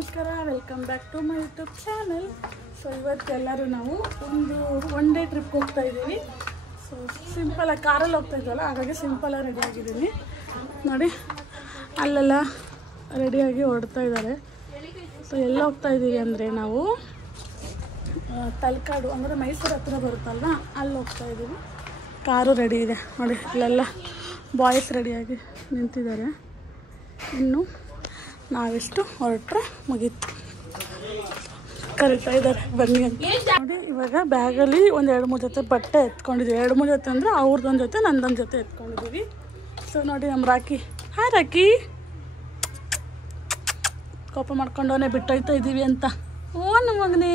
ನಮಸ್ಕಾರ, welcome back to my YouTube channel. So ಇವತ್ತೆಲ್ಲರೂ ನಾವು ಒನ್ ಡೇ ಟ್ರಿಪ್ಗೆ ಹೋಗ್ತಾ ಇದ್ದೀವಿ. ಸೊ ಸಿಂಪಲಾಗಿ ಕಾರಲ್ಲಿ ಹೋಗ್ತಾ ಇದ್ವಲ್ಲ, ಹಾಗಾಗಿ ಸಿಂಪಲಾಗಿ ರೆಡಿ ಆಗಿದ್ದೀನಿ ನೋಡಿ. ಅಲ್ಲೆಲ್ಲ ರೆಡಿಯಾಗಿ ಹೊರಡ್ತಾ ಇದ್ದಾರೆ. ಸೊ ಎಲ್ಲ ಹೋಗ್ತಾ ಇದ್ದೀವಿ ಅಂದರೆ ನಾವು ತಲಕಾಡು ಅಂದರೆ ಮೈಸೂರು ಹತ್ರ ಬರುತ್ತಲ್ಲ, ಅಲ್ಲಿ ಹೋಗ್ತಾ ಇದ್ದೀವಿ. ಕಾರು ರೆಡಿ ಇದೆ ನೋಡಿ, ಇಲ್ಲೆಲ್ಲ ಬಾಯ್ಸ್ ರೆಡಿಯಾಗಿ ನಿಂತಿದ್ದಾರೆ. ಇನ್ನು ನಾವೆಷ್ಟು ಹೊರಟ್ರೆ ಮುಗೀತು, ಕರಿತಾ ಇದ್ದಾರೆ ಬನ್ನಿ ಅಂತ ನೋಡಿ. ಇವಾಗ ಬ್ಯಾಗಲ್ಲಿ ಒಂದು 2-3 ಜೊತೆ ಬಟ್ಟೆ ಎತ್ಕೊಂಡಿದ್ದೀವಿ. 2-3 ಜೊತೆ ಅಂದರೆ ಅವ್ರದ್ದೊಂದು ಜೊತೆ ನಂದೊಂದು ಜೊತೆ ಎತ್ಕೊಂಡಿದ್ದೀವಿ. ಸೊ ನೋಡಿ ನಮ್ಮ ರಾಕಿ, ಹಾಯ್ ರಾಕಿ, ಕೋಪ ಮಾಡ್ಕೊಂಡವನೇ ಬಿಟ್ಟೋಗ್ತಾ ಇದ್ದೀವಿ ಅಂತ. ಓ ನಮ್ಮ ಮಗನೇ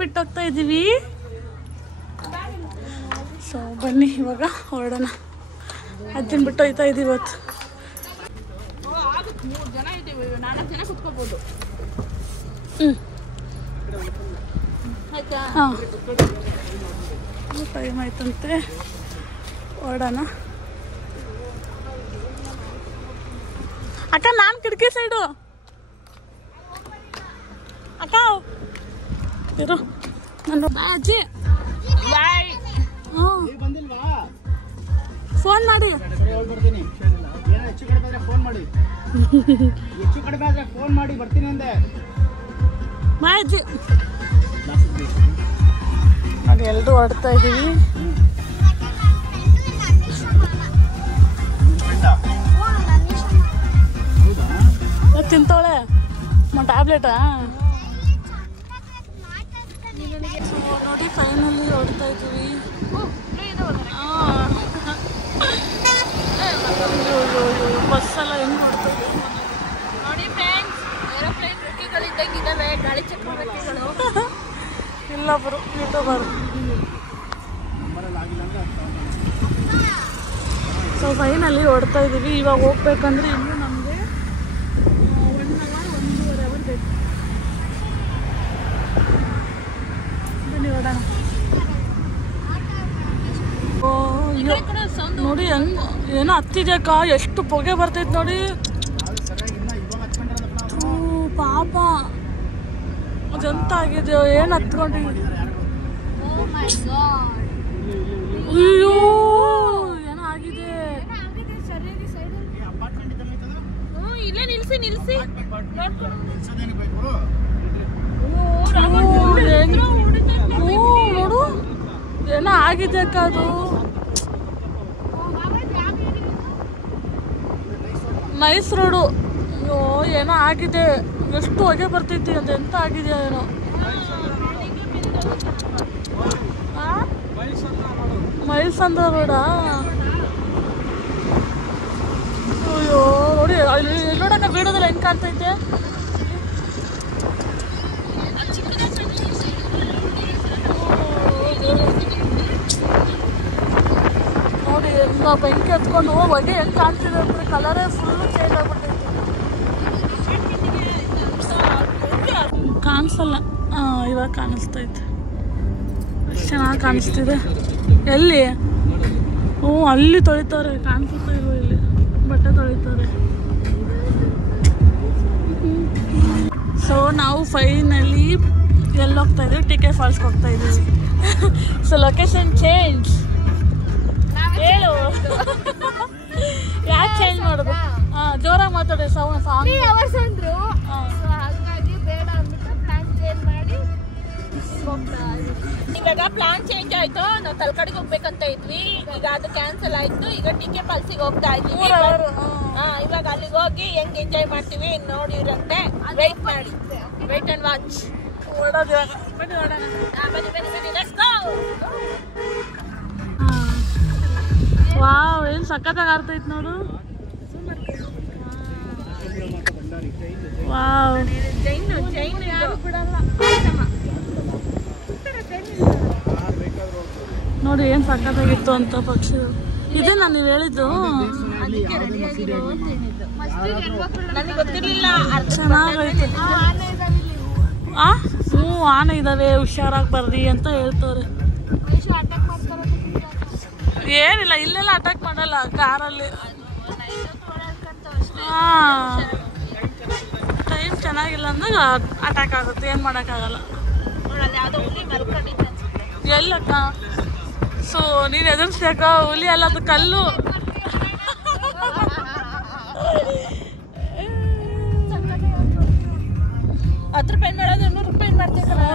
ಬಿಟ್ಟೋಗ್ತಾ ಇದ್ದೀವಿ. ಸೊ ಬನ್ನಿ ಇವಾಗ ಹೊರಡೋಣ. ಅಜ್ಜನ ಬಿಟ್ಟೋಗ್ತಾ ಇದ್ದೀವಿ ಇವತ್ತು. 3 ಜನ ಇದ್ದೀವಿ, 4 ಜನ ಕುತ್ಕೋಬೋದು. ಆಯ್ತಾ? ಹಾಂ, ಟೈಮ್ ಆಯ್ತಂತೆ, ಹೊರಡೋಣ. ಅಕ್ಕ ನಾನು ಕಿಟಕಿ ಸೈಡು. ಅಕ್ಕ ಇರು, ನಾನು ಅಜ್ಜಿ ಬಾಯ್. ಹಾಂ ಫೋನ್ ಮಾಡಿ. ಫೋನ್ ಮಾಡಿ ಬರ್ತೀನಿ ಅಂದೆ. ಅಜ್ಜಿ ನೋಡಿ, ಎಲ್ಲರೂ ಹೊರಡ್ತಾ ಇದ್ದೀವಿ. ತಿಂತವಳೆ ಟ್ಯಾಬ್ಲೆಟಾ ನೋಡಿ. ಫೈನಲಿ ಹೊರಡ್ತಾ ಇದ್ದೀವಿ. ಬಸ್ಸೆಲ್ಲ ಹೆಂಗೆ ಹೊರಡ್ತಾ ಇದ್ದೀವಿ ನೋಡಿ ಫ್ರೆಂಡ್ಸ್, ಏರೋಪ್ಲೇನ್ ರೆಕ್ಕೆಗಳಿದ್ದಂಗಿದ್ದಾವೆ, ಗಾಳಿ ಚಕ್ರ ರೆಕ್ಕೆಗಳು. ಇಲ್ಲೊಬ್ಬರು ಯೂಟ್ಯೂಬರು. ಸೊ ಫೈನಲಿ ಹೊರಡ್ತಾ ಇದ್ದೀವಿ. ಇವಾಗ ಹೋಗ್ಬೇಕಂದ್ರೆ ಇನ್ನೂ ನಮಗೆ 1 ಅವರ್ 1.5 ಅವರ್ ಬೇಕು. ಬನ್ನಿ ಹೊರಡೋಣ. ನೋಡಿ ಹೆಂಗ್ ಏನೋ ಹತ್ತಿದ್ಯಾಕ, ಎಷ್ಟು ಪೊಗೆ ಬರ್ತೈತೆ ನೋಡಿ. ಪಾಪ ಅದೆಂತ ಆಗಿದೆ, ಏನು ಹತ್ಕೊಂಡಿದ್ದೀವಿ. ಅಯ್ಯೋ ಏನೋ ಆಗಿದೆ. ಇಲ್ಲೇ ನಿಲ್ಸಿ ನಿಲ್ಸಿ. ನೋಡು ಏನೋ ಆಗಿದೆ ಅಕ್ಕ. ಅದು ನೈಸ್ ರೋಡು. ಅಯ್ಯೋ ಏನೋ ಆಗಿದೆ, ಎಷ್ಟು ಹೊಗೆ ಬರ್ತೈತಿ. ಅದು ಎಂತ ಆಗಿದೆ ಏನೋ. ಮೈಲ್ಸಂದ್ರ ರೋಡಾ? ಅಯ್ಯೋ ನೋಡಿ, ಅಲ್ಲಿ ನೋಡಕ್ಕ ಬೀಳೋದಿಲ್ಲ ಹೆಂಗೆ ಕಾಣ್ತೈತೆ. ನೋಡಿ ಎಲ್ಲ ಬೆಂಕಿ ಹತ್ಕೊಂಡು ಹೊಗೆ ಹೆಂಗೆ ಕಾಣ್ತಿದೆ ಅಂದರೆ ಕಲರೇ ಫುಲ್ಲು ಚೇಂಜ್ ಆಗ್ಬಿಟ್ಟೈತೆ. ಕಾಣಿಸಲ್ಲ. ಇವಾಗ ಕಾಣಿಸ್ತೈತೆ, ಎಷ್ಟು ಚೆನ್ನಾಗಿ ಕಾಣಿಸ್ತಿದೆ. ಎಲ್ಲಿ? ಹ್ಞೂ ಅಲ್ಲಿ ತೊಳಿತಾರೆ, ಕಾಣಿಸುತ್ತಾ ಇಲ್ವೋ? ಇಲ್ಲಿ ಬಟ್ಟೆ ತೊಳಿತಾರೆ. ಸೊ ನಾವು ಫೈನಲಿ ಎಲ್ಲಿ ಹೋಗ್ತಾ ಇದ್ದೀವಿ? ಟಿಕೆ ಫಾಲ್ಸ್ಗೆ ಹೋಗ್ತಾ ಇದ್ದೀವಿ. So location change. ಹೇಳು ಯಾಕೆ ಚೇಂಜ್ ಮಾಡೋದು? ಹಾಂ ಜೋರಾಗಿ ಮಾತಾಡಿ. ಸಾಂಗ್ ಅಂದ್ರು, ಹಾಗಾಗಿ ಬೇಡ ಅಂದ್ಬಿಟ್ಟು ಪ್ಲಾನ್ ಚೇಂಜ್ ಮಾಡಿ ಹೋಗ್ತಾ ಇದ್ದೀವಿ. ಇವಾಗ ಪ್ಲಾನ್ ಚೇಂಜ್ ಆಯ್ತು. ನಾವು ತಲಕಾಡಿಗೆ ಹೋಗ್ಬೇಕಂತ ಇದ್ವಿ, ಈಗ ಅದು ಕ್ಯಾನ್ಸಲ್ ಆಯ್ತು. ಈಗ ಟಿಕೆ ಫಾಲ್ಸಿಗೆ ಹೋಗ್ತಾ ಇದ್ದೀವಿ. ಇವಾಗ ಅಲ್ಲಿಗೆ ಹೋಗಿ ಹೆಂಗ್ ಎಂಜಾಯ್ ಮಾಡ್ತೀವಿ ನೋಡಿರಂತೆ. ವೆಯ್ಟ್ ಮಾಡಿ, ವೆಯ್ಟ್ ಅಂಡ್ ವಾಚ್. ಓಡೋದು ಇವಾಗ. ಬನ್ನಿ ಓಡೋಣ. ಬನ್ನಿ ಬನ್ನಿ ಬನ್ನಿ, ಲೆಟ್ಸ್ ಗೋ. ವಾವ್, ಏನು ಸಖತ್ತಾಗಿ ಆರ್ತೈತೆ ನೋಡು. ವಾವ್, ನೋಡಿ ಏನು ಸಖತ್ತಾಗಿತ್ತು ಅಂತ ಪಕ್ಷಿಗಳು. ಇದೇ ನಾನು ನೀವು ಹೇಳಿದ್ದು. ನನಗೆ ಗೊತ್ತಿರ್ಲಿಲ್ಲ. ಚೆನ್ನಾಗೈತೆ. ಹ್ಞೂ ಆನೆ ಇದ್ದಾವೆ, ಹುಷಾರಾಗಿ ಬರ್ರಿ ಅಂತ ಹೇಳ್ತವ್ರೆ. ಏನಿಲ್ಲ, ಇಲ್ಲೆಲ್ಲ ಅಟ್ಯಾಕ್ ಮಾಡಲ್ಲ ಕಾರಲ್ಲಿ. ಹಾಂ ಟೈಮ್ ಚೆನ್ನಾಗಿ ಚೆನ್ನಾಗಿಲ್ಲ ಅಂದಾಗ ಅಟ್ಯಾಕ್ ಆಗುತ್ತೆ, ಏನು ಮಾಡೋಕ್ಕಾಗಲ್ಲ. ನೋಡಲ್ಲ ಯಾವುದೋ ಹುಲಿ ಮಲ್ಕೊಂಡಿತ್ತು ಅನ್ಸುತ್ತೆ. ಎಲ್ಲಕ್ಕ? ಸೊ ನೀನು ಎದುರಿಸ್ಯಾಕ ಹುಲಿ ಅಲ್ಲ, ಅದು ಕಲ್ಲು. 10 ರೂಪಾಯಿ ಮಾಡೋದು 100 ರೂಪಾಯಿ ಮಾಡ್ತೀರಲ್ಲ.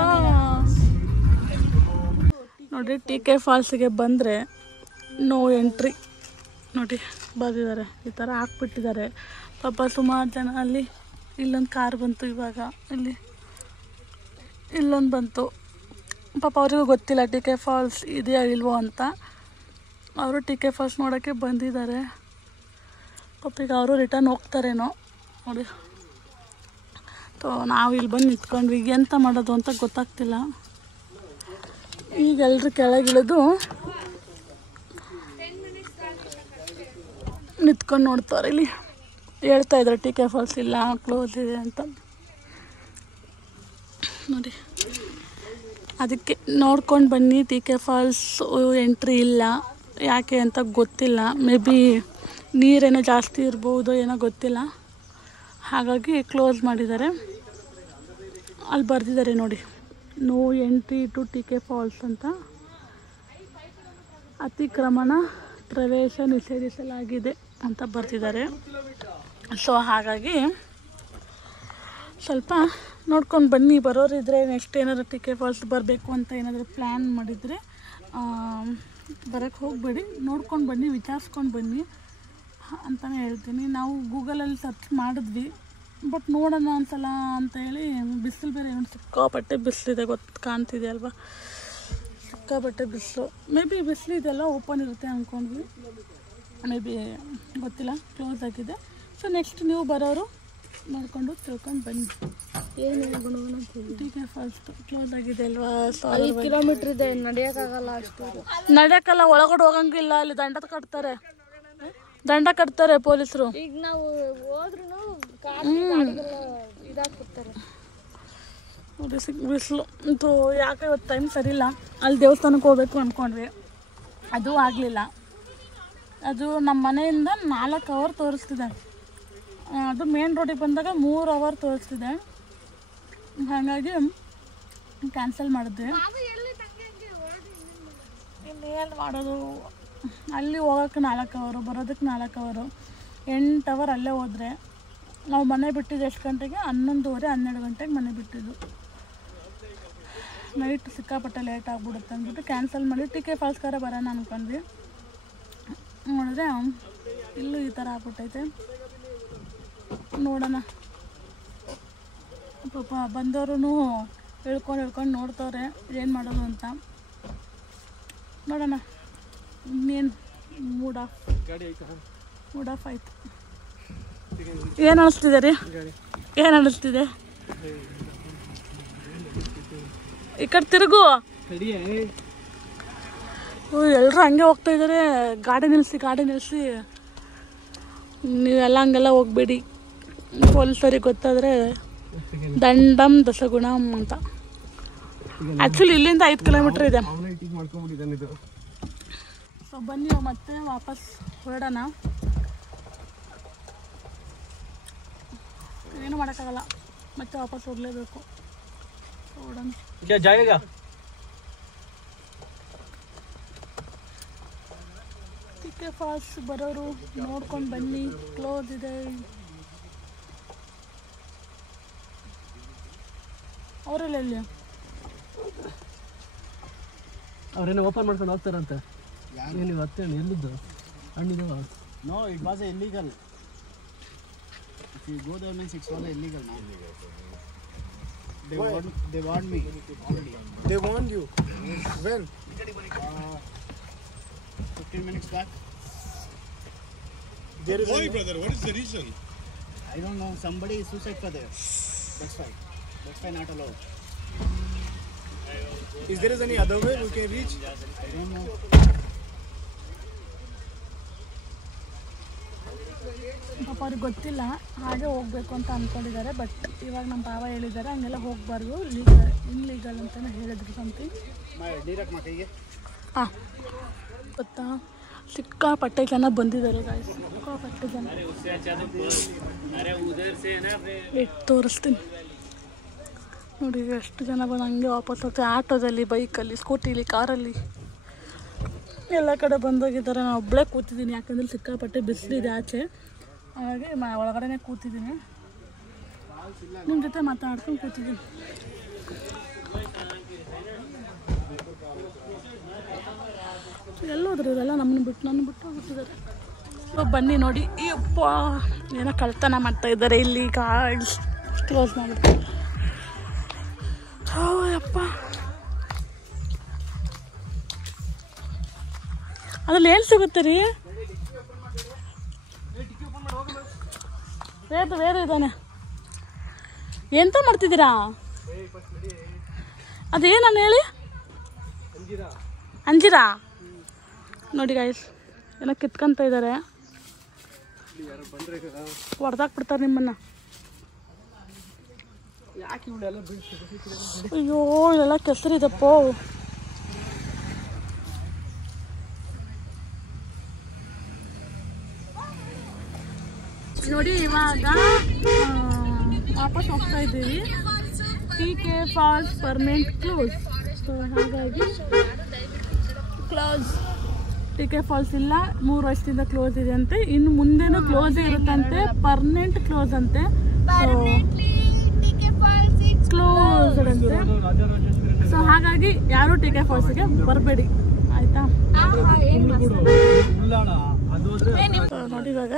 ನೋಡಿ TK ಫಾಲ್ಸಿಗೆ ಬಂದರೆ ನೋ ಎಂಟ್ರಿ ನೋಡಿ ಬರ್ದಿದ್ದಾರೆ, ಈ ಥರ ಹಾಕ್ಬಿಟ್ಟಿದ್ದಾರೆ. ಪಾಪ ಸುಮಾರು ಜನ ಅಲ್ಲಿ ಇಲ್ಲೊಂದು ಕಾರ್ ಬಂತು, ಇವಾಗ ಇಲ್ಲೊಂದು ಬಂತು. ಪಾಪ ಅವರಿಗೂ ಗೊತ್ತಿಲ್ಲ TK ಫಾಲ್ಸ್ ಇದೆಯಾ ಇಲ್ವೋ ಅಂತ. ಅವರು TK ಫಾಲ್ಸ್ ನೋಡೋಕ್ಕೆ ಬಂದಿದ್ದಾರೆ. ಪಾಪ ಈಗ ಅವರು ರಿಟರ್ನ್ ಹೋಗ್ತಾರೇನೋ ನೋಡಿ. ಸೊ ನಾವು ಇಲ್ಲಿ ಬಂದು ನಿಂತ್ಕೊಂಡ್ವಿ, ಈಗ ಎಂತ ಮಾಡೋದು ಅಂತ ಗೊತ್ತಾಗ್ತಿಲ್ಲ. ಈಗ ಎಲ್ಲರೂ ಕೆಳಗಿಳಿದು ನಿಂತ್ಕೊಂಡು ನೋಡ್ತಾರೆ. ಇಲ್ಲಿ ಹೇಳ್ತಾ ಇದ್ದಾರೆ TK ಫಾಲ್ಸ್ ಇಲ್ಲ, ಕ್ಲೋಸ್ ಇದೆ ಅಂತ ನೋಡಿ. ಅದಕ್ಕೆ ನೋಡ್ಕೊಂಡು ಬನ್ನಿ. TK ಫಾಲ್ಸ್ ಎಂಟ್ರಿ ಇಲ್ಲ, ಯಾಕೆ ಅಂತ ಗೊತ್ತಿಲ್ಲ. ಮೇ ಬಿ ನೀರೇನೋ ಜಾಸ್ತಿ ಇರ್ಬೋದು, ಏನೋ ಗೊತ್ತಿಲ್ಲ, ಹಾಗಾಗಿ ಕ್ಲೋಸ್ ಮಾಡಿದ್ದಾರೆ. ಅಲ್ಲಿ ಬರ್ದಿದ್ದಾರೆ ನೋಡಿ, no entry to TK falls ಅಂತ. ಅತಿಕ್ರಮಣ ಪ್ರವೇಶ ನಿಷೇಧಿಸಲಾಗಿದೆ ಅಂತ ಬರ್ತಿದ್ದಾರೆ. ಸೊ ಹಾಗಾಗಿ ಸ್ವಲ್ಪ ನೋಡ್ಕೊಂಡು ಬನ್ನಿ. ಬರೋರಿದ್ರೆ ನೆಕ್ಸ್ಟ್ ಏನಾದರೂ TK ಫಾಲ್ಸ್ ಬರಬೇಕು ಅಂತ ಏನಾದರೂ ಪ್ಲ್ಯಾನ್ ಮಾಡಿದರೆ ಬರೋಕ್ಕೆ ಹೋಗಬೇಡಿ, ನೋಡ್ಕೊಂಡು ಬನ್ನಿ, ವಿಚಾರಿಸ್ಕೊಂಡು ಬನ್ನಿ ಅಂತಲೇ ಹೇಳ್ತೀನಿ. ನಾವು ಗೂಗಲಲ್ಲಿ ಸರ್ಚ್ ಮಾಡಿದ್ವಿ, ಬಟ್ ನೋಡೋಣ ಒಂದ್ಸಲ ಅಂತೇಳಿ. ಬಿಸಿಲು ಬೇರೆ ಸಿಕ್ಕಾಪಟ್ಟೆ ಬಿಸಿಲಿದೆ, ಕಾಣ್ತಿದೆ ಅಲ್ವಾ, ಸಿಕ್ಕಾಪಟ್ಟೆ ಬಿಸಿಲು. ಮೇ ಬಿ ಬಿಸಿಲಿದೆಲ್ಲ ಓಪನ್ ಇರುತ್ತೆ ಅಂದ್ಕೊಂಡ್ವಿ, ಮೇ ಬಿ ಗೊತ್ತಿಲ್ಲ, ಕ್ಲೋಸ್ ಆಗಿದೆ. ಸೊ ನೆಕ್ಸ್ಟ್ ನೀವು ಬರೋರು ನೋಡ್ಕೊಂಡು ತಿಳ್ಕೊಂಡು ಬನ್ನಿ. ಏನು TK ಫಾಲ್ಸ್ ಕ್ಲೋಸ್ ಆಗಿದೆ ಅಲ್ವಾ. 5 ಕಿಲೋಮೀಟ್ರ್ ಇದೆ, ನಡೆಯೋಕ್ಕಾಗಲ್ಲ ಅಷ್ಟು. ನಡೆಯೋಕ್ಕಲ್ಲ, ಒಳಗಡೆ ಹೋಗಂಗಿಲ್ಲ, ಅಲ್ಲಿ ದಂಡ ಕಟ್ತಾರೆ ಪೊಲೀಸರು. ಈಗ ನಾವು ಹೋದ್ರೂ ಇದಾಗ್ಬಿಡ್ತಾರೆ ನೋಡಿ. ಬಿಸಿಲು ಅಂತೂ ಯಾಕೆ ಇವತ್ತು ಟೈಮ್ ಸರಿ ಇಲ್ಲ. ಅಲ್ಲಿ ದೇವಸ್ಥಾನಕ್ಕೆ ಹೋಗ್ಬೇಕು ಅಂದ್ಕೊಂಡ್ವಿ, ಅದು ಆಗಲಿಲ್ಲ. ಅದು ನಮ್ಮ ಮನೆಯಿಂದ 4 ಅವರ್ ತೋರಿಸ್ತಿದೆ, ಅದು ಮೇನ್ ರೋಡಿಗೆ ಬಂದಾಗ 3 ಅವರ್ ತೋರಿಸ್ತಿದೆ. ಹಾಗಾಗಿ ಕ್ಯಾನ್ಸಲ್ ಮಾಡಿದ್ವಿ. ಇನ್ನೇನು ಮಾಡೋದು, ಅಲ್ಲಿ ಹೋಗೋಕ್ಕೆ 4 ಅವರು, ಬರೋದಕ್ಕೆ 4 ಅವರು, 8 ಅವರ್ ಅಲ್ಲೇ ಹೋದರೆ. ನಾವು ಮನೆ ಬಿಟ್ಟಿದ್ದು ಎಷ್ಟು ಗಂಟೆಗೆ? 11:30 12 ಗಂಟೆಗೆ ಮನೆ ಬಿಟ್ಟಿದ್ದು. ನೈಟ್ ಸಿಕ್ಕಾಪಟ್ಟೆ ಲೇಟ್ ಆಗಿಬಿಡುತ್ತೆ ಅಂದ್ಬಿಟ್ಟು ಕ್ಯಾನ್ಸಲ್ ಮಾಡಿ TK ಫಾಲ್ಸ್ಗಾರ ಬರೋಣ ಅಂದ್ಕೊಂಡ್ವಿ. ನೋಡಿದ್ರೆ ಇಲ್ಲೂ ಈ ಥರ ಆಗ್ಬಿಟ್ಟೈತೆ. ನೋಡೋಣ, ಪಾಪ ಬಂದವರು ಹೇಳ್ಕೊಂಡು ನೋಡ್ತವ್ರೆ ಏನು ಮಾಡೋದು ಅಂತ. ನೋಡೋಣ, ಇನ್ನೇನು ಮೂಡ್ ಆಫ್ ಆಯ್ತು. ಏನು ಅನಿಸ್ತಿದೆ ರೀ? ಏನು ಅನಿಸ್ತಿದೆ? ಈ ಕಡೆ ತಿರುಗು. ಎಲ್ಲರೂ ಹಂಗೆ ಹೋಗ್ತಾ ಇದ್ದಾರೆ. ಗಾಡಿ ನಿಲ್ಲಿಸಿ ನೀವೆಲ್ಲ ಹಂಗೆಲ್ಲ ಹೋಗ್ಬೇಡಿ, ಪೊಲೀಸರಿಗೆ ಗೊತ್ತಾದರೆ ದಂಡಂ ದಸಗುಣಂ ಅಂತ. ಆ್ಯಕ್ಚುಲಿ ಇಲ್ಲಿಂದ 5 ಕಿಲೋಮೀಟ್ರ್ ಇದೆ. ಸೊ ಬನ್ನಿ ಮತ್ತೆ ವಾಪಸ್ ಹೊರಡೋಣ. ಏನು ಮಾಡೋಕ್ಕಾಗಲ್ಲ, ಮತ್ತೆ ವಾಪಸ್ ಹೋಗಲೇಬೇಕು. ಹೊರಡೋಣ. TK ಫಾಲ್ಸ್ ಬರೋರು ನೋಡ್ಕೊಂಡು ಬನ್ನಿ, ಕ್ಲೋಸ್ ಇದೆ. ಅವರೆಲ್ಲ ಎಲ್ಲಿ? ಅವ್ರೇನೋ ಓಪನ್ ಮಾಡ್ಕೊಂಡು ಹೋಗ್ತಾರಂತೆ. ನೀವು ಹತ್ತೆ ಎಲ್ಲಿದ್ದು ಹಣ್ಣಿದವ? No, it was illegal. If you go there means it's all illegal now. They warned me already. They warned you? When? 15 minutes back. Why, brother? What is the reason? I don't know. Somebody suicide for there. That's why not allowed. Is there any other way we can reach? I don't know. ಪಾಪ ಅವ್ರಿಗೆ ಗೊತ್ತಿಲ್ಲ, ಹಾಗೆ ಹೋಗ್ಬೇಕು ಅಂತ ಅಂದ್ಕೊಂಡಿದ್ದಾರೆ. But ಇವಾಗ ನಮ್ಮ ಭಾವ ಹೇಳಿದ್ದಾರೆ ಹಂಗೆಲ್ಲ ಹೋಗಬಾರ್ದು, ಇನ್ಲೀಗಲ್ ಅಂತಲೇ ಹೇಳಿದ್ರು ಸಮಥಿಂಗ್. ಹಾಂ, ಗೊತ್ತಾ, ಸಿಕ್ಕಾಪಟ್ಟೆ ಜನ ಬಂದಿದ್ದಾರೆ ಗಾಯ್ಸ್, ಸಿಕ್ಕಾಪಟ್ಟೆ ಜನ. ತೋರಿಸ್ತೀನಿ. ನೋಡಿ ಎಷ್ಟು ಜನ ಬಂದು ಹಂಗೆ ವಾಪಸ್ ಹೋಗ್ತಾರೆ. ಆಟೋದಲ್ಲಿ, ಬೈಕಲ್ಲಿ, ಸ್ಕೂಟಿಲಿ, ಕಾರಲ್ಲಿ ಎಲ್ಲ ಕಡೆ ಬಂದೋಗಿದ್ದಾರೆ. ನಾನು ಒಬ್ಬಳೇ ಕೂತಿದ್ದೀನಿ, ಯಾಕಂದರೆ ಸಿಕ್ಕಾಪಟ್ಟೆ ಬಿಸಿಲಿದೆ ಆಚೆ. ಹಾಗಾಗಿ ಒಳಗಡೆನೇ ಕೂತಿದ್ದೀನಿ, ನಿಮ್ಮ ಜೊತೆ ಮಾತಾಡ್ಕೊಂಡು ಕೂತಿದ್ದೀನಿ. ಎಲ್ಲೋದ್ರು ಇವರೆಲ್ಲ ನನ್ನ ಬಿಟ್ಟು ಹೋಗ್ತಿದ್ದಾರೆ. ಬನ್ನಿ ನೋಡಿ, ಯಪ್ಪ ಏನೋ ಕಳ್ತನ ಮಾಡ್ತಾ ಇದ್ದಾರೆ ಇಲ್ಲಿ. ಕ್ಲೋಸ್ ಮಾಡ್ಬಿಟ್ಟು ಯಪ್ಪ, ಅದ್ರಲ್ಲಿ ಏನು ಸಿಗುತ್ತೆ ರೀ? ಬೇರೆ ಇದ್ದಾನೆ. ಎಂತ ಮಾಡ್ತಿದ್ದೀರಾ? ಅದೇನನ್ನು ಹೇಳಿ? ಅಂಜೀರಾ ನೋಡಿ ಗಾಯ್ಸ್, ಏನೋ ಕಿತ್ಕೊಂತ ಇದ್ದಾರೆ. ಹೊಡೆದಾಕ್ಬಿಡ್ತಾರೆ ನಿಮ್ಮನ್ನ. ಅಯ್ಯೋ ಇದೆಲ್ಲ ಕೆಸರಿದಪ್ಪ. ನೋಡಿ ಇವಾಗ ವಾಪಸ್ ಹೋಗ್ತಾ ಇದ್ದೀವಿ. TK falls permanent close. So ಹಾಗಾಗಿ ಕ್ಲೋಸ್. TK ಫಾಲ್ಸ್ ಇಲ್ಲ, 3 ವರ್ಷದಿಂದ ಕ್ಲೋಸ್ ಇದೆ ಅಂತೆ. ಇನ್ನು ಮುಂದೆನೂ ಕ್ಲೋಸ್ ಇರುತ್ತಂತೆ, ಪರ್ಮನೆಂಟ್ ಕ್ಲೋಸ್ ಅಂತೆ. ಕ್ಲೋಸ್ ಅಂತೆ. ಸೊ ಹಾಗಾಗಿ ಯಾರು TK ಫಾಲ್ಸ್ಗೆ ಬರಬೇಡಿ ಆಯ್ತಾ. ನೋಡಿ ಇವಾಗ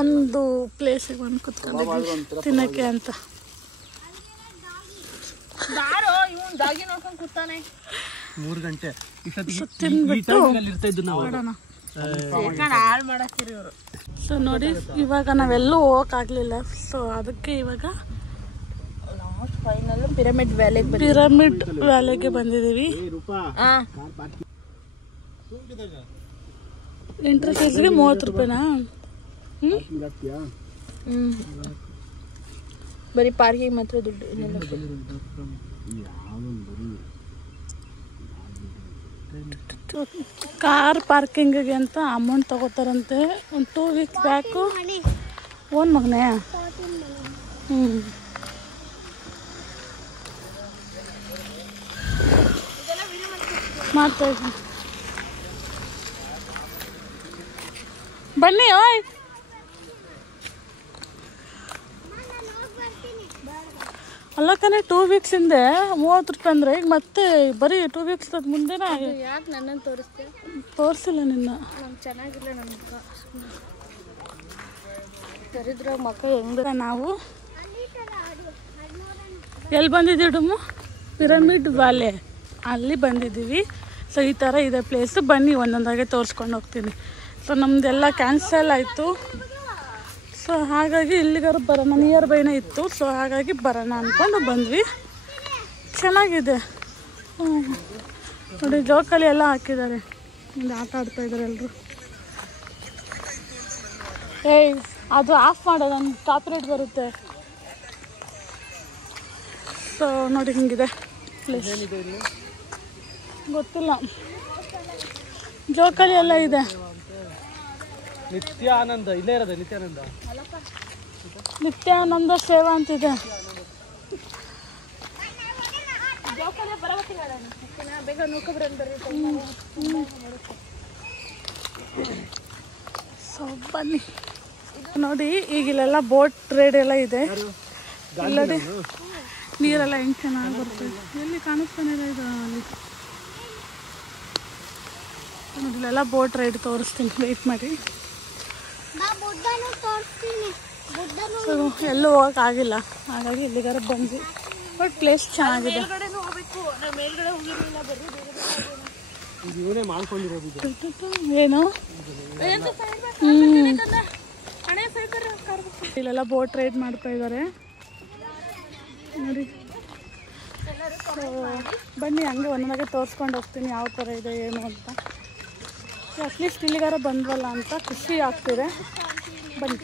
ಒಂದು ಪ್ಲೇಸಿಗೆ ಬಂದು ಕುತ್ಕೊಂಡಿದ್ದೀವಿ ತಿನ್ನಕ್ಕೆ ಅಂತ. ಕೂತಾನೆ 3 ಗಂಟೆ ತಿನ್ಬಿಟ್ಟು ಮಾಡೋಣ. ಹಾಳು ಮಾಡಾಕ್ತಿರಿ ಇವರು. ಸೊ ನೋಡಿ ಇವಾಗ ನಾವೆಲ್ಲೂ ಹೋಗಕ್ಕಾಗ್ಲಿಲ್ಲ. ಸೊ ಅದಕ್ಕೆ ಇವಾಗ ಫೈನಲ್ ಪಿರಮಿಡ್ ವ್ಯಾಲಿಗೆ ಬಂದಿದ್ದೀವಿ. ಎಂಟ್ರಿ ಫೀಸ್ಗೆ 30 ರೂಪಾಯಿನಾ? ಬರೀ ಪಾರ್ಕಿಂಗ್ ಮಾತ್ರ ದುಡ್ಡು. ಕಾರ್ ಪಾರ್ಕಿಂಗಿಗೆ ಅಂತ ಅಮೌಂಟ್ ತಗೋತಾರಂತೆ. ಒಂದು 2 ವೀಕ್ಸ್ ಬ್ಯಾಕು ಓನ್ ಮಗನೇ. ಮಾಡ್ತಾ ಇದ್ದೀನಿ. ಬನ್ನಿ. ಓಯ್ ಅಲ್ಲ ಕಣೆ, 2 ವೀಕ್ಸ್ ಹಿಂದೆ 30 ರೂಪಾಯಿ ಅಂದರೆ ಈಗ ಮತ್ತೆ ಬರೀ 2 ವೀಕ್ಸ್ ಮುಂದೆನೇ. ಯಾಕೆ ನನ್ನನ್ನು ತೋರಿಸ್ತೆ? ತೋರಿಸಿಲ್ಲ ನಿನ್ನ. ನಂಗೆ ಚೆನ್ನಾಗಿಲ್ಲ ನಮ್ಮ ಮುಖ. ದರಿದ್ರ ಮಕ್ಕ ಹೆಂಗೆ. ನಾವು ಎಲ್ಲಿ ಬಂದಿದ್ದೀವಿ ಡಮ್ಮು? ಪಿರಮಿಡ್ ವ್ಯಾಲಿ ಅಲ್ಲಿ ಬಂದಿದ್ದೀವಿ. ಸೊ ಈ ಥರ ಇದೆ ಪ್ಲೇಸು. ಬನ್ನಿ ಒಂದೊಂದಾಗೆ ತೋರಿಸ್ಕೊಂಡು ಹೋಗ್ತೀನಿ. ಸೊ ನಮ್ಮದೆಲ್ಲ ಕ್ಯಾನ್ಸಲ್ ಆಯಿತು. ಸೊ ಹಾಗಾಗಿ ಇಲ್ಲಿಗಾರು ಬರೋಣ, ನಿಯರ್ ಬೈನೇ ಇತ್ತು. ಸೊ ಹಾಗಾಗಿ ಬರೋಣ ಅಂದ್ಕೊಂಡು ಬಂದ್ವಿ. ಚೆನ್ನಾಗಿದೆ ನೋಡಿ, ಜೋಕಾಲಿ ಎಲ್ಲ ಹಾಕಿದ್ದಾರೆ. ಒಂದು ಆಟ ಆಡ್ತಾ ಇದ್ದಾರೆ ಎಲ್ಲರೂ. ಏಯ್ ಅದು ಆಫ್ ಮಾಡೋದು, ಒಂದು ಕಾಪಿರೇಟ್ ಬರುತ್ತೆ. ಸೊ ನೋಡಿ ಹಿಂಗಿದೆ ಪ್ಲೇಸ್. ಗೊತ್ತಿಲ್ಲ, ಜೋಕಾಲಿ ಎಲ್ಲ ಇದೆ. ನಿತ್ಯಾನಂದ ಇಲ್ಲೇ ಇರೋದು. ನಿತ್ಯಾನಂದ ಸೇವಾ ಅಂತಿದೆ. ಸೊ ಬನ್ನಿ ನೋಡಿ, ಈಗ ಇಲ್ಲೆಲ್ಲ ಬೋಟ್ ರೈಡ್ ಎಲ್ಲ ಇದೆ. ಇಲ್ಲದೆ ನೀರೆಲ್ಲ ಹೆಂಗೆ ಚೆನ್ನಾಗಿ ಬರ್ತದೆ. ಎಲ್ಲಿ ಕಾಣಿಸ್ತಾನೆ ಇಲ್ಲ ಇದು ಅಲ್ಲಿ. ನೋಡಿ ಇಲ್ಲೆಲ್ಲ ಬೋಟ್ ರೈಡ್ ತೋರಿಸ್ತೀನಿ, ವೆಯ್ಟ್ ಮಾಡಿ. ಸೊ ಎಲ್ಲೂ ಹೋಗೋಕ್ಕಾಗಿಲ್ಲ, ಹಾಗಾಗಿ ಇಲ್ಲಿಗಾರ ಬಂದ್ವಿ. ಬಟ್ ಪ್ಲೇಸ್ ಚೆನ್ನಾಗಿದೆ. ಏನು ಇಲ್ಲೆಲ್ಲ ಬೋಟ್ ರೈಡ್ ಮಾಡ್ತಾ ಇದ್ದಾರೆ ನೋಡಿ. ಬನ್ನಿ ಹಂಗೆ ಒಂದೊಂದಾಗೆ ತೋರಿಸ್ಕೊಂಡು ಹೋಗ್ತೀನಿ ಯಾವ ಥರ ಇದೆ ಏನು ಅಂತ. ಅಟ್ಲೀಸ್ಟ್ ಇಲ್ಲಿಗಾರ ಬಂದ್ವಲ್ಲ ಅಂತ ಖುಷಿ ಆಗ್ತಿದೆ. ಬನ್ನಿ.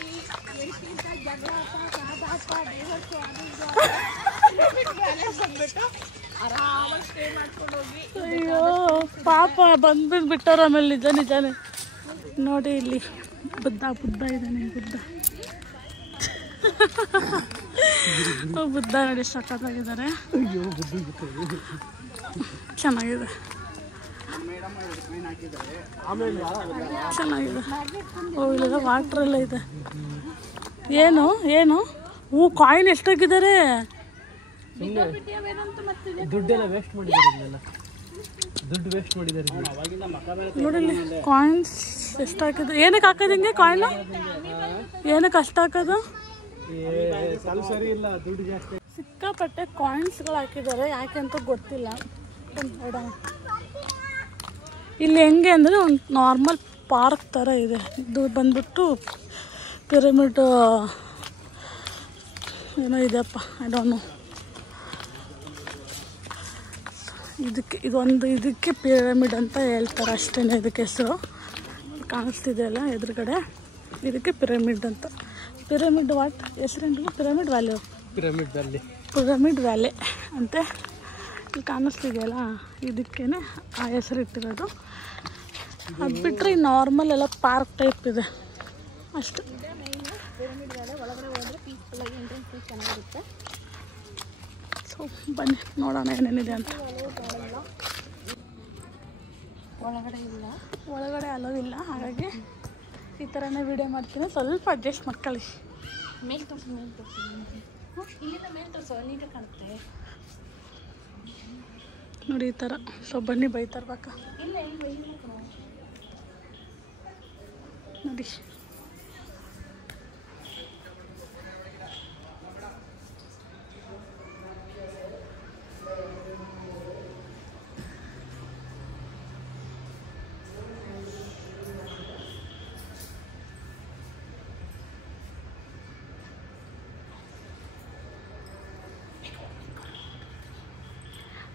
ಅಯ್ಯೋ ಪಾಪ ಬಂದ್ಬಿಟ್ಟಾರ. ಆಮೇಲೆ ನಿಜಾನೇ ನೋಡಿ ಇಲ್ಲಿ ಬುದ್ಧ ಇದ್ದಾನೆ. ಬುದ್ಧ ಬುದ್ಧ ನೋಡಿ ಸಖತ್ತಾಗಿದ್ದಾರೆ. ಚೆನ್ನಾಗಿದೆ ಚೆನ್ನಾಗಿದೆ. ಓ ಇಲ್ಲ ವಾಟ್ರ್ ಎಲ್ಲ ಇದೆ. ಏನು ಏನು ಕಾಯಿನ್ ಎಷ್ಟಾಗಿದ್ದಾರೆ. ದುಡ್ಡೆಲ್ಲ ವೇಸ್ಟ್ ಮಾಡಿದ್ದಾರೆ. ದುಡ್ಡು ವೇಸ್ಟ್ ಮಾಡಿದ್ದಾರೆ ನೋಡಿ. ಕಾಯಿನ್ಸ್ ಎಷ್ಟು ಹಾಕಿದ್ರು. ಏನಕ್ಕೆ ಹಾಕೋದು ಹಿಂಗೆ ಕಾಯಿನ್? ಏನಕ್ಕೆ ಅಷ್ಟು ಹಾಕೋದು? ಸರಿ ಇಲ್ಲ, ದುಡ್ಡು ಜಾಸ್ತಿ. ಸಿಕ್ಕಾಪಟ್ಟೆ ಕಾಯಿನ್ಸ್ಗಳು ಹಾಕಿದ್ದಾರೆ. ಯಾಕೆ ಅಂತ ಗೊತ್ತಿಲ್ಲ. ಇಲ್ಲಿ ಹೆಂಗೆ ಅಂದರೆ ಒಂದು ನಾರ್ಮಲ್ ಪಾರ್ಕ್ ಥರ ಇದೆ. ಇದು ಬಂದ್ಬಿಟ್ಟು ಪಿರಮಿಡ್ ಏನೋ ಇದೆಯಪ್ಪ, ಐ ಡೋಂಟ್ ನೋ. ಇದಕ್ಕೆ ಪಿರಮಿಡ್ ಅಂತ ಹೇಳ್ತಾರೆ ಅಷ್ಟೇ. ಇದಕ್ಕೆ ಹೆಸರು ಕಾಣಿಸ್ತಿದೆಯಲ್ಲ ಎದುರುಗಡೆ, ಇದಕ್ಕೆ ಪಿರಮಿಡ್ ಅಂತ. ಪಿರಮಿಡ್ ವಾಟ್ ಹೆಸರೇನು? Pyramid valley. ಪಿರಮಿಡ್ ವ್ಯಾಲಿ ಅಂತೆ. ಇಲ್ಲಿ ಕಾಣಿಸ್ತಿದೆಯಲ್ಲ, ಇದಕ್ಕೇ ಆ ಹೆಸರು ಇಟ್ಟಿರೋದು. ಅದು ಬಿಟ್ಟರೆ ನಾರ್ಮಲ್ ಎಲ್ಲ ಪಾರ್ಕ್ ಟೈಪ್ ಇದೆ ಅಷ್ಟು. ಸೊ ಬನ್ನಿ ನೋಡೋಣ ಏನೇನಿದೆ ಅಂತ. ಒಳಗಡೆ ಅಲೋವಿಲ್ಲ, ಹಾಗಾಗಿ ಈ ಥರನೇ ವಿಡಿಯೋ ಮಾಡ್ತೀನಿ. ಸ್ವಲ್ಪ ಅಡ್ಜಸ್ಟ್ ಮಾಡ್ಕೊಳ್ಳಿ. ಮೇಲೆ ತೋರಿಸು ಇಲ್ಲಿಂದ ಮೇಲೆ ತೋರಿಸು, ನೀಟಾಗಿ ಕಾಣುತ್ತೆ ನೋಡಿ ಈ ಥರ. ಸೊ ಬನ್ನಿ ಬೈತರ್ಬೇಕಾ ನೋಡಿ.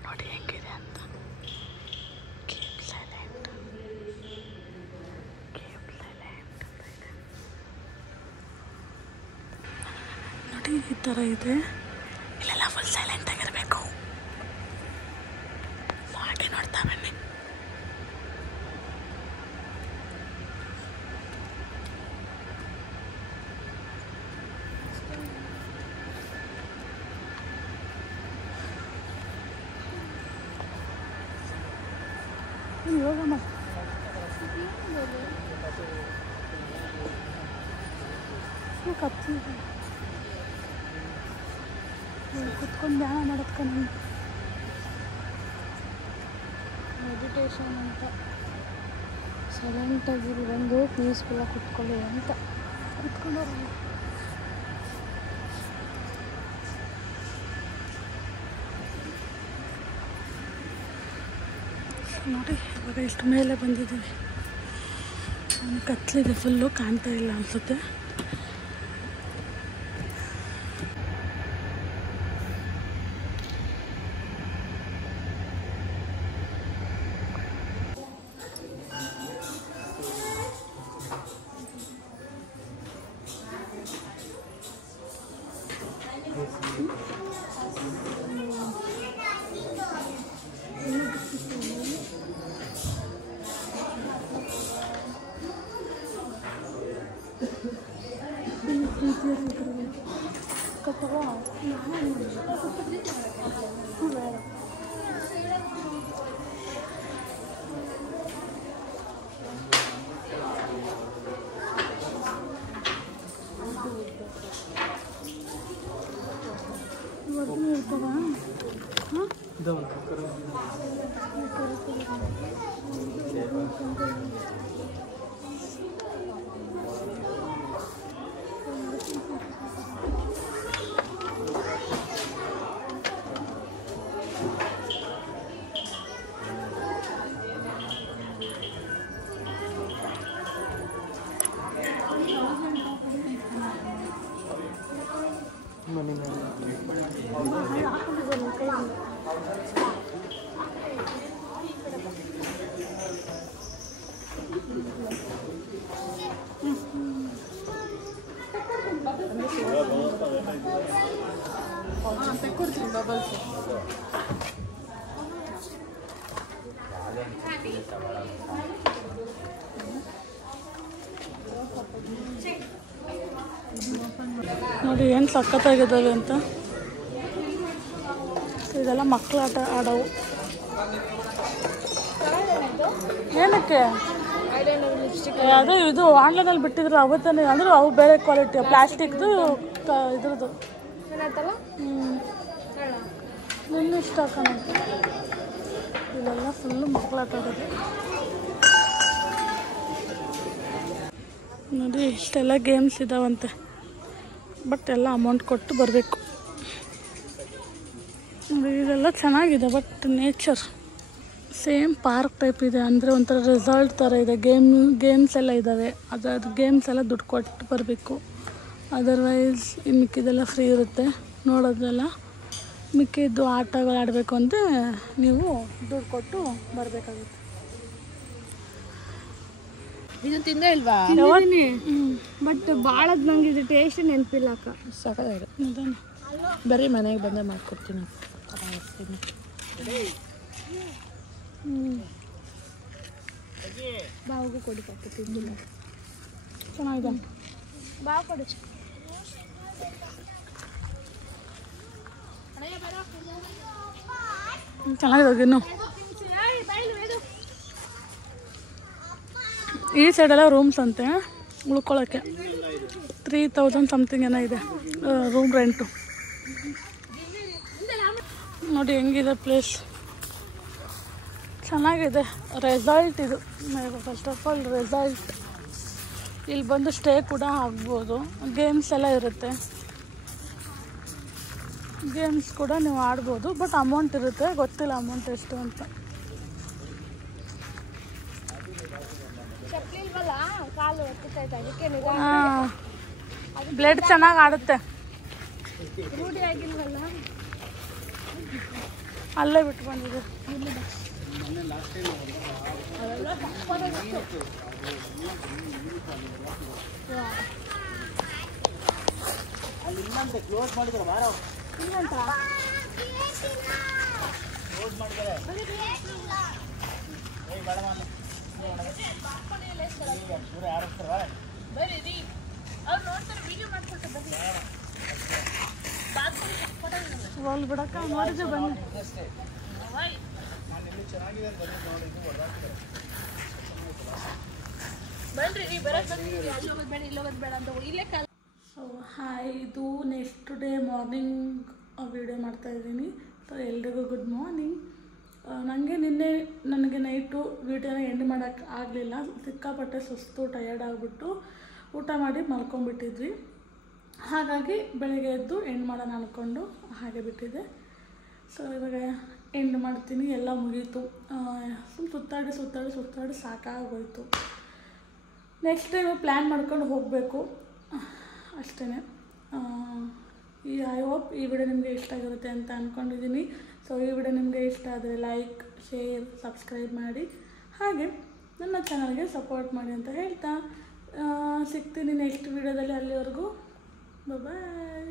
ನೋಡಿ ಹೆಂಗಿದೆ ಅಂತ. ಕೀಪ್ ಸೈಲೆಂಟ್, ಕೀಪ್ ಸೈಲೆಂಟ್ ಅಂತ ಇದೆ ನೋಡಿ. ಈ ಥರ ಇದೆ. ಇಲ್ಲೆಲ್ಲ ಫುಲ್ ಸೈಲೆಂಟ್ ಆಗಿರಬೇಕು. ಹಾಗೆ ನೋಡ್ತಾ ಬನ್ನಿ. ಯೋಗ ಮಾಡಿ ಕುತ್ಕೊಂಡು ಧ್ಯಾನ ಮಾಡೋದಕ್ಕೆ ಮೆಡಿಟೇಷನ್ ಅಂತ ಸೈಲೆಂಟಾಗಿ ಬಂದು ಪೀಸ್ಫುಲ್ಲಾಗಿ ಕುತ್ಕೊಳ್ಳಿ ಅಂತ ಕುತ್ಕೊಂಡವ್ರು. ನೋಡಿ ಇವಾಗ ಇಷ್ಟು ಮೇಲೆ ಬಂದಿದ್ದೀವಿ. ಕತ್ಲಿದೆ, ಫುಲ್ಲು ಕಾಣ್ತಾ ಇಲ್ಲ ಅನಿಸುತ್ತೆ. ನೋಡಿ ಏನು ಸಖತ್ತಾಗಿದ್ದಾವೆ ಅಂತ. ಇದೆಲ್ಲ ಮಕ್ಕಳು ಆಡವು. ಏನಕ್ಕೆ ಅದು ಇದು ಆನ್ಲೈನಲ್ಲಿ ಬಿಟ್ಟಿದ್ರು ಅವತ್ತೇ, ಅಂದ್ರೆ ಅವು ಬೇರೆ ಕ್ವಾಲಿಟಿ ಪ್ಲಾಸ್ಟಿಕ್ದು ಇದ್ರದ್ದು. ನಿನ್ನ ಇಷ್ಟ ಕಣಂತ. ಇದೆಲ್ಲ ಫುಲ್ಲು ಮಕ್ಕಳು ಆಟ ಆಡೋದು. ನೋಡಿ ಇಷ್ಟೆಲ್ಲ ಗೇಮ್ಸ್ ಇದಾವಂತೆ, ಬಟ್ ಎಲ್ಲ ಅಮೌಂಟ್ ಕೊಟ್ಟು ಬರಬೇಕು. ನೋಡಿ ಇದೆಲ್ಲ ಚೆನ್ನಾಗಿದೆ, but nature same park type ಇದೆ. ಅಂದರೆ ಒಂಥರ ರೆಸಾರ್ಟ್ ಥರ ಇದೆ. ಗೇಮ್ಸ್ ಎಲ್ಲ ಇದ್ದಾವೆ. ಅದು ಗೇಮ್ಸ್ ಎಲ್ಲ ದುಡ್ಡು ಕೊಟ್ಟು ಬರಬೇಕು. ಅದರ್ವೈಸ್ ಇನ್ನು ಮಿಕ್ಕಿದೆಲ್ಲ ಫ್ರೀ ಇರುತ್ತೆ ನೋಡೋದೆಲ್ಲ. ಮಿಕ್ಕಿದ್ದು ಆಟಗಳು ಆಡಬೇಕು ಅಂದರೆ ನೀವು ದುಡ್ಡು ಕೊಟ್ಟು ಬರಬೇಕಾಗುತ್ತೆ. ಇದು ತಿಂದೇ ಇಲ್ವಾ? ಬಟ್ ಭಾಳದ್ ನಂಗೆ ಇದು ಟೇಸ್ಟ್ ನೆನಪಿಲ್ಲ ಅಕ್ಕ. ಸಾಕಾಗಿದೆ. ಬರೀ ಮನೆಗೆ ಬಂದೇ ಮಾಡ್ಕೊಡ್ತೀನಿ. ಬಾವಿಗೂ ಕೊಡಿ ಪಾಪ ತಿಂದಿಲ್ಲ. ಚೆನ್ನಾಗಿದೆ. ಬಾವು ಕೊಡಿ. ಚೆನ್ನಾಗಿದೆ. ಇನ್ನು ಈ ಸೈಡೆಲ್ಲ ರೂಮ್ಸ್ ಅಂತೆ ಉಳ್ಕೊಳ್ಳೋಕ್ಕೆ 3000 ಸಮಥಿಂಗ್ ಏನೋ ಇದೆ ರೂಮ್ ರೆಂಟು. ನೋಡಿ ಹೆಂಗಿದೆ ಪ್ಲೇಸ್, ಚೆನ್ನಾಗಿದೆ. ರೆಸಾರ್ಟ್ ಇದು. First of all resort. ಇಲ್ಲಿ ಬಂದು ಸ್ಟೇ ಕೂಡ ಆಗ್ಬೋದು. ಗೇಮ್ಸ್ ಎಲ್ಲ ಇರುತ್ತೆ. ಗೇಮ್ಸ್ ಕೂಡ ನೀವು ಆಡ್ಬೋದು, ಬಟ್ ಅಮೌಂಟ್ ಇರುತ್ತೆ. ಗೊತ್ತಿಲ್ಲ ಅಮೌಂಟ್ ಎಷ್ಟು ಅಂತ. ಹಾಂ, ಬ್ಲಡ್ ಚೆನ್ನಾಗಿ ಆಡುತ್ತೆ. ರೂಢಿ ಆಗಿಲ್ವಲ್ಲ, ಅಲ್ಲೇ ಬಿಟ್ಟು ಬಂದಿದೆ. ಕ್ಲೋಸ್ ಮಾಡಿದ್ರು ಬಾರೋ. ಅಲ್ಲಿ ಬಿಡಕ್ಕ ನೋಡಿದ್ರೆ ಬನ್ನಿ. ಸೊ ಹಾಯ್, ಇದು ನೆಕ್ಸ್ಟ್ ಡೇ ಮಾರ್ನಿಂಗ್ ವಿಡಿಯೋ ಮಾಡ್ತಾಯಿದ್ದೀನಿ. ಸೊ ಎಲ್ರಿಗೂ ಗುಡ್ ಮಾರ್ನಿಂಗ್. ನನಗೆ ನೈಟು ವಿಡಿಯೋನ ಎಂಡ್ ಮಾಡೋಕ್ಕೆ ಆಗಲಿಲ್ಲ. ಸಿಕ್ಕಾಪಟ್ಟೆ ಸುಸ್ತು, ಟಯರ್ಡ್ ಆಗಿಬಿಟ್ಟು ಊಟ ಮಾಡಿ ಮಲ್ಕೊಂಡ್ಬಿಟ್ಟಿದ್ವಿ. ಹಾಗಾಗಿ ಬೆಳಗ್ಗೆ ಎದ್ದು ಎಂಡ್ ಮಾಡೋಣ ಅಂದ್ಕೊಂಡು ಹಾಗೆ ಬಿಟ್ಟಿದ್ದೆ. ಸೊ ಇವಾಗ ಎಂಡ್ ಮಾಡ್ತೀನಿ. ಎಲ್ಲ ಮುಗೀತು. ಸುತ್ತಾಡಿ ಸಾಕಾಗೋಯ್ತು. ನೆಕ್ಸ್ಟ್ ಟೈಮ್ ಪ್ಲ್ಯಾನ್ ಮಾಡ್ಕೊಂಡು ಹೋಗಬೇಕು ಅಷ್ಟೇ. ಐ ಹೋಪ್ ಈ ವಿಡಿಯೋ ನಿಮಗೆ ಇಷ್ಟ ಆಗಿರುತ್ತೆ ಅಂತ ಅಂದ್ಕೊಂಡಿದ್ದೀನಿ. ಸೊ ಈ ವಿಡಿಯೋ ನಿಮಗೆ ಇಷ್ಟ ಆದರೆ ಲೈಕ್, ಶೇರ್, ಸಬ್ಸ್ಕ್ರೈಬ್ ಮಾಡಿ. ಹಾಗೆ ನನ್ನ ಚಾನಲ್ಗೆ ಸಪೋರ್ಟ್ ಮಾಡಿ ಅಂತ ಹೇಳ್ತಾ ಸಿಗ್ತೀನಿ ನೆಕ್ಸ್ಟ್ ವಿಡಿಯೋದಲ್ಲಿ. ಅಲ್ಲಿವರೆಗೂ ಬಾಯ್.